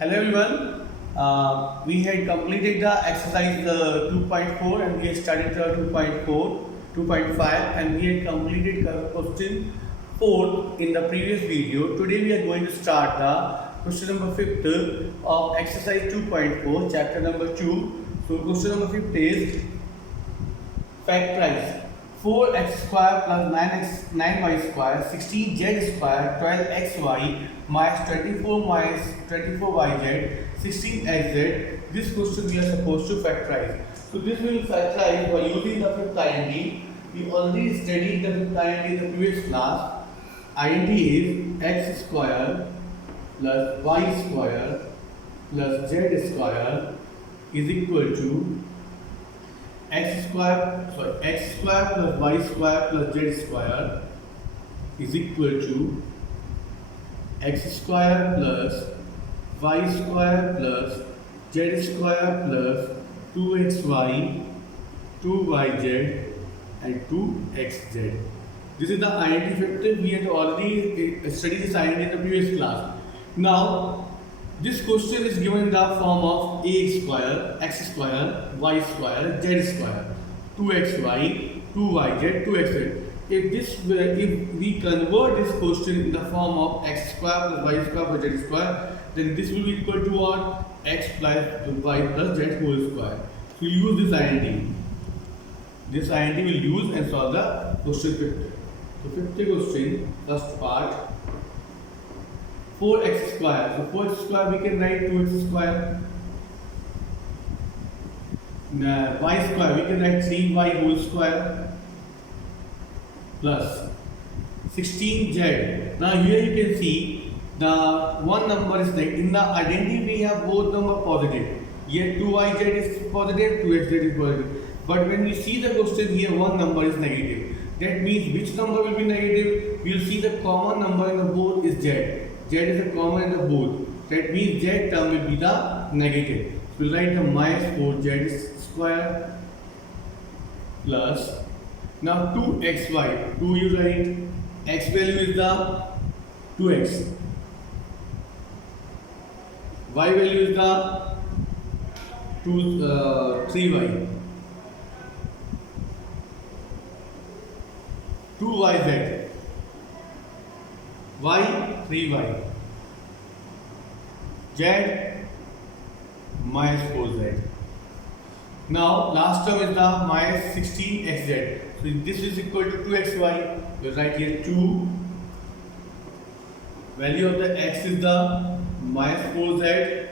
Hello everyone. We had completed the exercise 2.4 and we had started 2.4, 2.5 and we had completed question 4 in the previous video. Today we are going to start the question number 5 of exercise 2.4 chapter number 2. So question number 5 is factorize 4x square plus 9y square 16z square 12xy minus 24 minus 24yz 16xz. This question we are supposed to factorize. So this will factorize by using the fifth INT. We already studied the fifth INT in the previous class. INT is x square plus y square plus z square is equal to x square plus y square plus z square is equal to x square plus y square plus z square plus 2xy, 2yz and 2xz. This is the INT factor. We had already studied this INT in the previous class. Now this question is given in the form of ax square, x square, y square, z square, 2xy, 2yz, 2xz. If we convert this question in the form of x square plus y square plus z square, then this will be equal to what? X plus y plus z whole square. So we use this INT. This INT will use and solve the question 50. So 50 question, first part. 4x square. So 4x square we can write 2x square. Y square we can write 3y whole square plus 16z. Now here you can see the one number is negative. In the identity we have both number positive. Here 2yz is positive, 2xz is positive. But when we see the question here, one number is negative. That means which number will be negative? We will see the common number in the both is z. Z is a common in the both. That means z term will be the negative. So we write the minus 4z square plus now 2xy. 2 you write x value is the 2x. Y value is the 3y. 2yz. Y 3y. Z minus 4z. Now last term is the minus 16xz. So this is equal to 2xy. You write here 2. Value of the x is the minus 4z.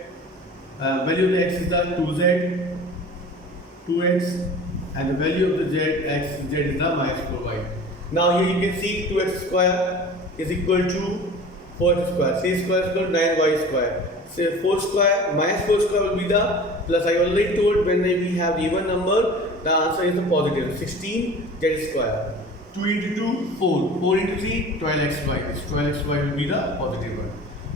Value of the x is the 2z, 2x, and the value of the z is the minus 4y. Now here you can see 2x square is equal to 4x square. C square is equal to 9y square. Say 4 square minus 4 square will be the plus. I already told when we have even number, the answer is the positive. 16 z square. 2 into 2, 4. 4 into 3, 12xy. This 12xy will be the positive one.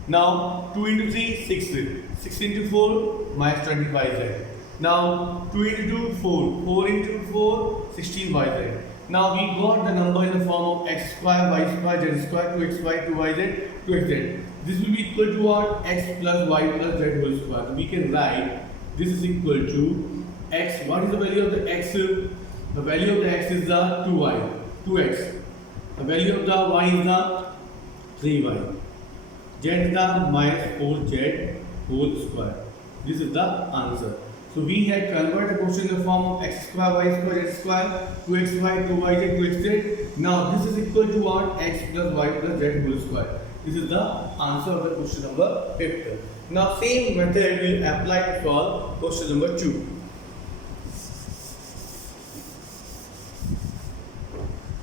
Now 2 into 3, 6. 6 into 4, minus 25z. Now 2 into 2, 4. 4 into 4, 16yz. Now we got the number in the form of x square, y square, z square, 2xy, 2yz, 2xz. This will be equal to what? X plus y plus z whole square. So we can write this is equal to x. What is the value of the x? The value of the x is the 2y, 2x. The value of the y is the 3y. Z is the minus 4z whole square. This is the answer. So we had converted the question in the form of x square, y square, z square, 2xy, 2yz, 2xz. Now this is equal to what? X plus y plus z whole square. This is the answer of the question number 50. Now same method will apply to solve question number 2.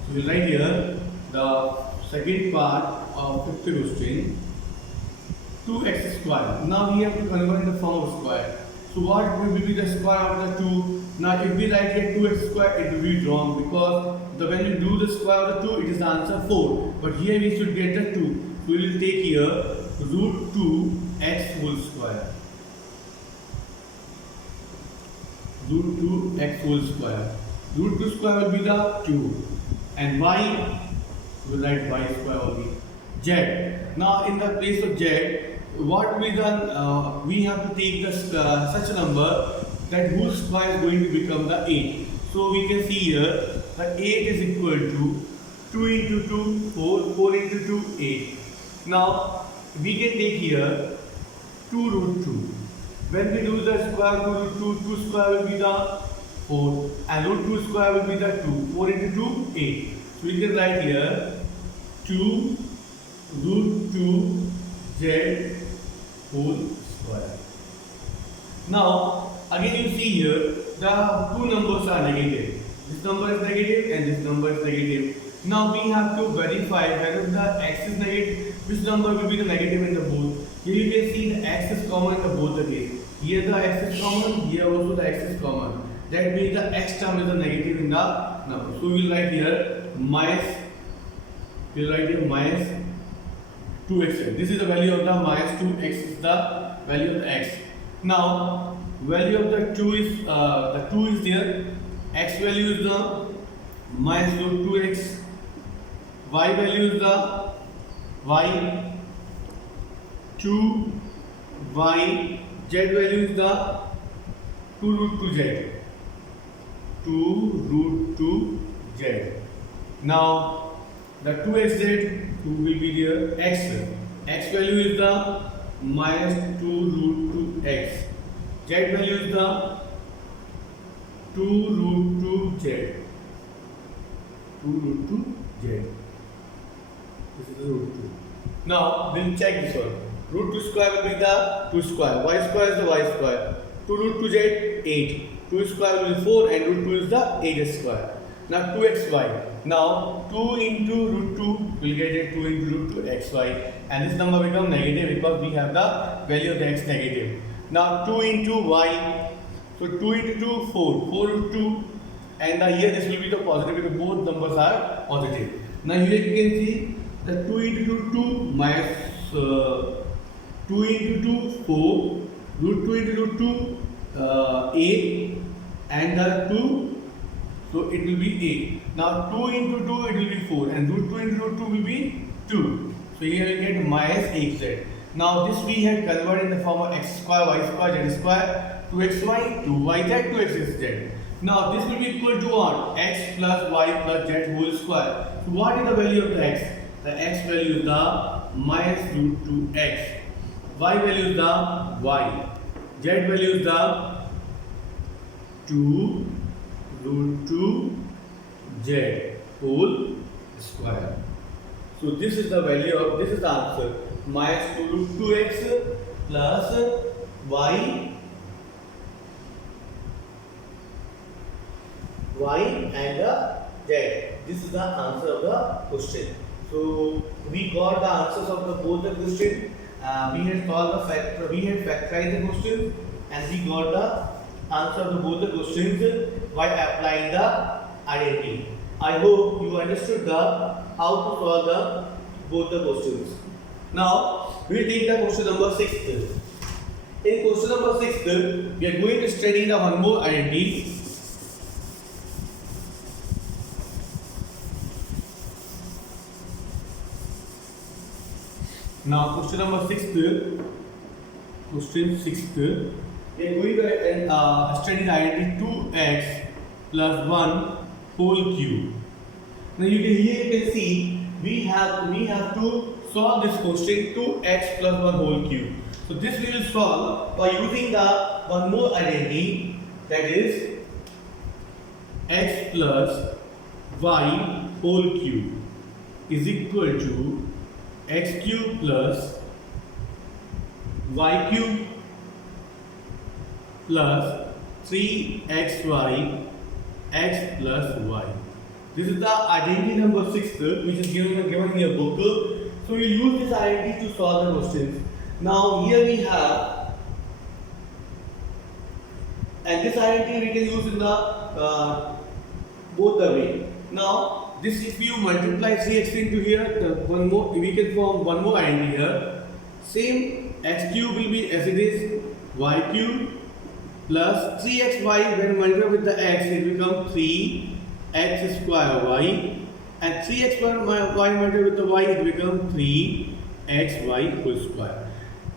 So we write here the second part of 50 question. 2x square. Now we have to convert in the form of square. So what will be the square of the 2? Now if we write here 2x square, it will be wrong because when you do the square of the 2, it is the answer 4. But here we should get the 2. So we will take here root 2x whole square. Root 2x whole square. Root 2 square will be the 2. And y, we will write y square only. Z. Now in the place of z, what we done, we have to take this such a number that whose square is going to become the 8. So we can see here the 8 is equal to 2 into 2, 4, 4 into 2, 8. Now we can take here 2 root 2. When we do the square root 2, 2 square will be the 4 and root 2 square will be the 2. 4 into 2, 8. So we can write here 2 root 2 z whole square. Now again you see here the two numbers are negative. This number is negative and this number is negative. Now we have to verify whether the x is negative, which number will be the negative in the both. Here you can see the x is common in the both the case. Here the x is common, here also the x is common. That means the x term is the negative in the number. So we will write here minus, we will write here minus 2x. This is the value of the minus 2x is the value of the x. Now value of the 2 is there. X value is the minus root 2x. Y value is the y 2 y. Z value is the 2 root 2 z. 2 root 2 z. Now the 2xz 2 will be there. X value is the minus 2 root 2x. Z value is the 2 root 2 z. 2 root 2 z. This is the root 2. Now we'll check this one. Root 2 square will be the 2 square. Y square is the y square. 2 root 2 z 8. 2 square will be 4 and root 2 is the 8 square. Now 2xy. Now 2 into root 2 will get it 2 into root 2 xy and this number becomes negative because we have the value of the x negative. Now 2 into y. So 2 into 2 4. 4 root 2 and here this will be the positive because both numbers are positive. Now here you can see the 2 into 2 minus 2 into 2 4 root 2 into root 2 8 and the 2, so it will be 8. Now 2 into 2 it will be 4 and root 2 into root 2 will be 2. So here we get minus 8z. Now this we had converted in the form of x square y square z square 2xy 2yz 2xz. Now this will be equal to what? X plus y plus z whole square. So what is the value of the x? The x value is the minus root 2x. Y value is the y. Z value is the 2 root 2 z whole square. So this is the value of, this is the answer. Minus 2 root 2x plus y and the z. This is the answer of the question. So we got the answers of the both the question. We had solved the factorized the question and we got the answer of the both the questions by applying the identity. I hope you understood how to solve the both the questions. Now we will take the question number 6. In question number 6, we are going to study the one more identity. Now question number 6, we are going to study the identity 2x plus 1 whole cube. Now here you can see we have to solve this question 2x plus 1 whole cube. So this we will solve by using the one more identity, that is x plus y whole cube is equal to x cube plus y cube plus 3xy x plus y. This is the identity number 6 which is given in your book. So we use this identity to solve the questions. Now here we have, and this identity we can use in the both the way. Now this, if you multiply 3x into here, one more, we can form one more identity here. Same x cube will be as it is y cube plus 3xy, when multiplied with the x it becomes 3x square y, and 3x square y multiplied with the y it becomes 3xy whole square.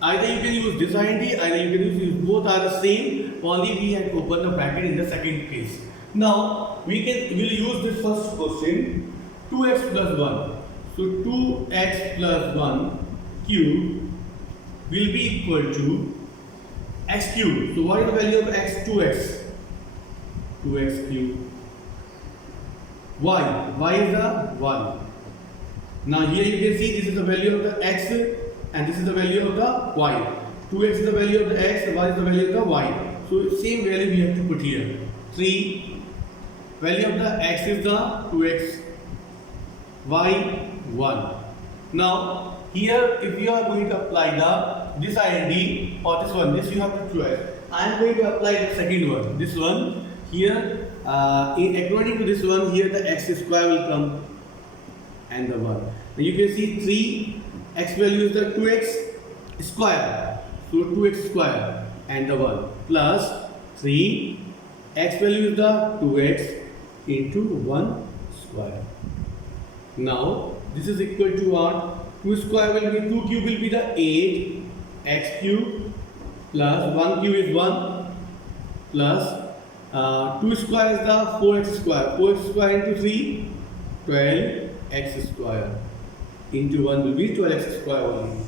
Either you can use this int, either you can use both are the same, only we had opened the bracket in the second case. Now we'll use this first question, 2x plus 1. So 2x plus 1 cube will be equal to x cube. So what is the value of x? 2x. 2x cube. Y is the 1. Now here you can see this is the value of the x and this is the value of the y. 2x is the value of the x, y is the value of the y. So same value we have to put here. 3. Value of the x is the 2x, y 1. Now here if you are going to apply this int or this you have to choose. I am going to apply the second one. This one here according to this one here the x square will come and the 1. Now you can see 3 x value is the 2x square. So 2x square and the 1 plus 3 x value is the 2x into 1 square. Now this is equal to what? 2 square will be 2 cube will be the 8 x cube plus 1 cube is 1 plus 2 square is the 4x square. 4x square into 3 12 x square into 1 will be 12x square only.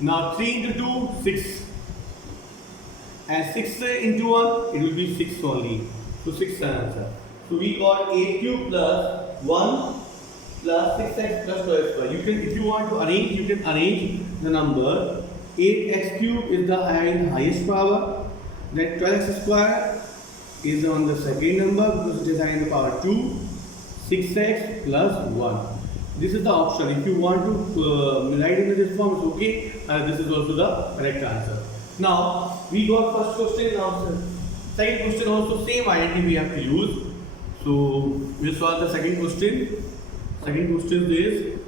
Now 3 into 2 6 and 6 into 1 it will be 6 only. So 6 is answer. So we got 8 cube plus 1 plus 6x plus 12 square. You can, if you want to arrange, you can arrange the number. 8x cube is the highest power. Then 12x square is on the second number because it is in the power 2. 6x plus 1. This is the option. If you want to write in this form, it's okay. This is also the correct answer. Now we got first question. Now second question also same int we have to use. So we'll solve the second question. Second question is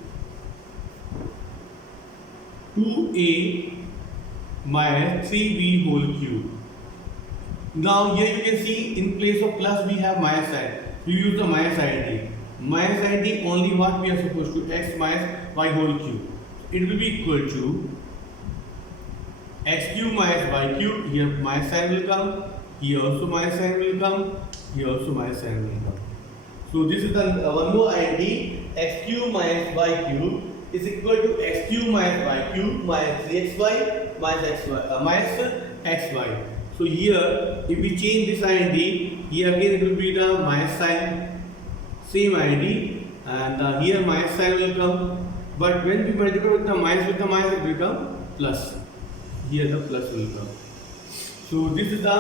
2a minus 3b whole cube. Now here you can see in place of plus we have minus sign. You use the minus int. Minus int only what we are supposed to x minus y whole cube. It will be equal to x cube minus y cube. Here minus sign will come. Here also minus sign will come. Here also minus sign will come. So this is the one more int. X cube minus y cube is equal to x cube minus y cube minus 3xy minus xy. So here if we change this int, here again it will be the minus sign, same int, and here minus sign will come. But when we multiply with the minus it will become plus. Here the plus will come. So this is the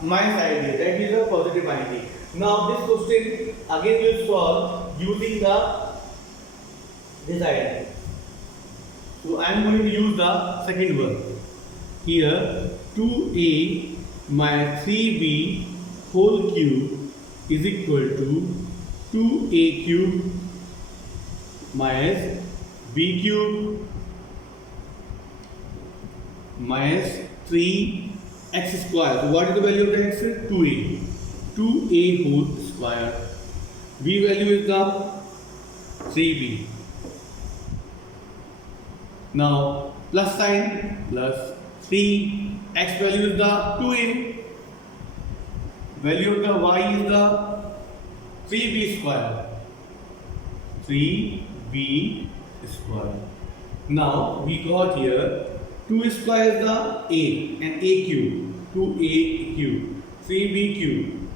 minus int, that is a positive int. Now this question again we will solve using this int. So I am going to use the second one. Here 2a minus 3b whole cube is equal to 2a cube minus b cube minus 3x square. So what is the value of the x? 2a. 2a whole square. B value is the 3b. Now plus sign plus 3, x value is the 2a. Value of the y is the 3b square. 3b square. Now we got here 2 square is the a and a cube. 2a cube. 3b cube.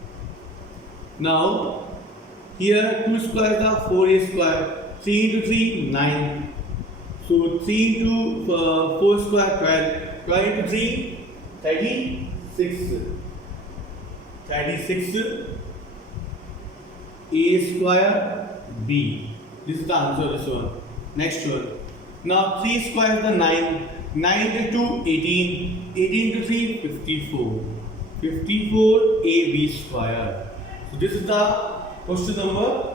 Now here 2 square is the 4a square. 3 into 3 9. So 3 into 4 square 12. 12 into 3 36. 36 a square b. This is the answer of this one. Next one. Now 3 square is the 9. 9 into 2 18. 18 into 3 54. 54 ab square. So this is the question number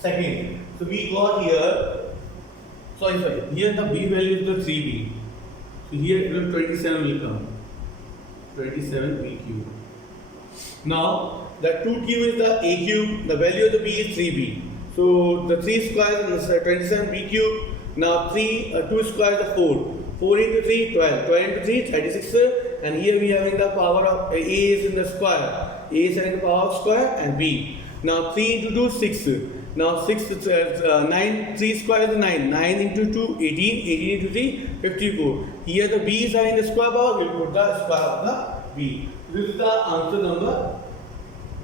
second. So we got here. Sorry. Here the b value is the 3b. So here 27 will come. 27 b cube. Now the 2 cube is the a cube. The value of the b is 3b. So the 3 square is 27 b cube. Now 2 square is the 4. 4 into 3, 12. 12 into 3, 36. And here we have in the power of A is in the square. A is in the power of square and B. Now 3 into 2, 6. Now 6 9. 3 square is 9. 9 into 2, 18. 18 into 3, 54. Here the B's are in the square power. We will put the square of the B. This is the answer number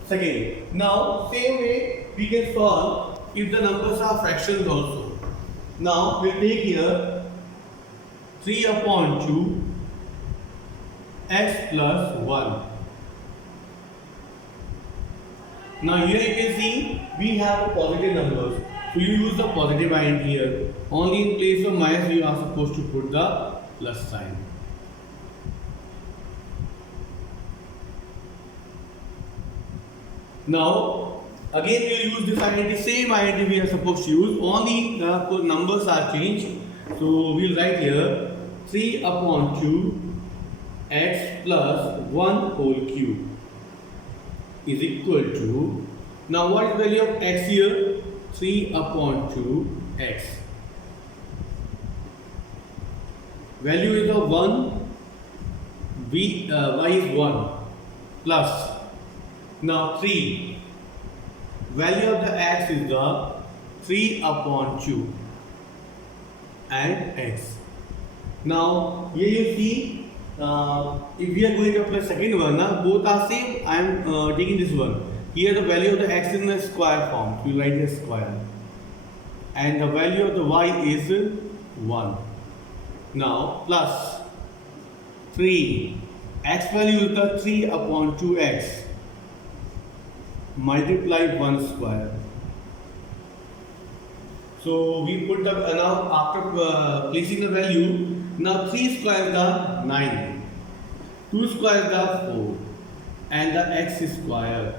second. Now same way we can solve if the numbers are fractions also. Now we'll take here 3 upon 2 x plus 1. Now here you can see we have positive numbers. So you use the positive sign here. Only in place of minus you are supposed to put the plus sign. Now again we will use this identity, same identity we are supposed to use, only the numbers are changed. So we will write here 3 upon 2 x plus 1 whole cube is equal to, now what is the value of x here? 3 upon 2 x. Value is of 1, y is 1 plus, now 3, value of the x is the 3 upon 2 and x. Now here you see if we are going to apply second one, both are same. I am taking this one. Here the value of the x is in the square form. We write the square. And the value of the y is 1. Now plus 3. X value is the 3 upon 2x. Multiply 1 square. So we put the, now after placing the value, now 3 square is the 9, 2 square is the 4, and the x is square.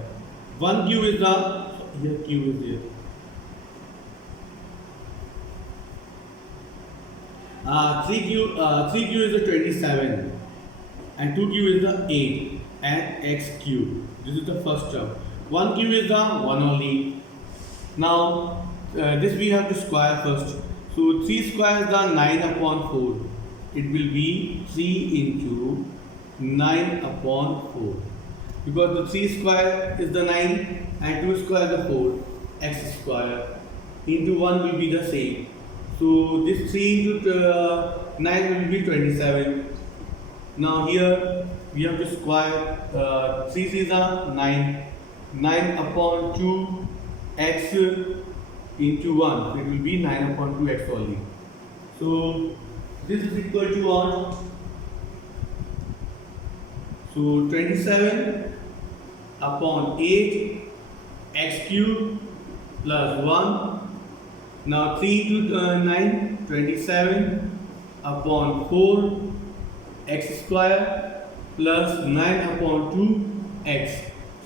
1 cube is the, here cube is here. 3 cube is the 27, and 2 cube is the 8, and x cube. This is the first term. 1 cube is the 1 only. Now this we have to square first. So 3 square is the 9 upon 4. It will be 3 into 9 upon 4. Because the 3 square is the 9 and 2 square is the 4. X square into 1 will be the same. So this 3 into 9 will be 27. Now here we have to square 3 is 9. 9 upon 2 x into 1. It will be 9 upon 2 x only. So this is equal to what? So 27 upon 8 x cube plus 1. Now 3 to 9, 27 upon 4 x square plus 9 upon 2 x.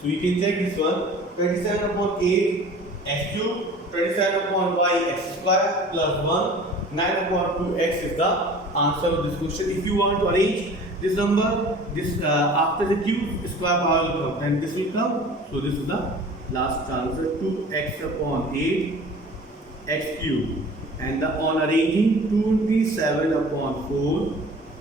So you can check this one. 27 upon 8 x cube, 27 upon y x square plus 1, 9 upon 2 x is the answer of this question. If you want to arrange this number, this after the cube, square power will come and this will come. So this is the last answer, 2x upon 8 x cube, and on arranging 27 upon 4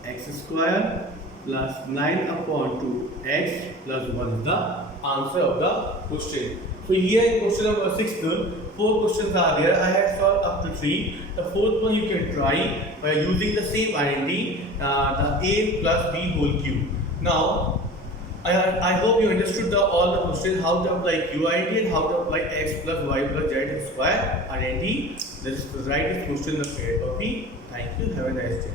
x square plus 9 upon 2 x plus 1 is the answer of the question. So here in question number 6, 4 questions are there. I have solved up to 3. The fourth one you can try by using the same identity, the a plus b whole cube. Now I hope you understood all the questions, how to apply q identity and how to apply x plus y plus z square identity. This is the right question of copy. Thank you. Have a nice day.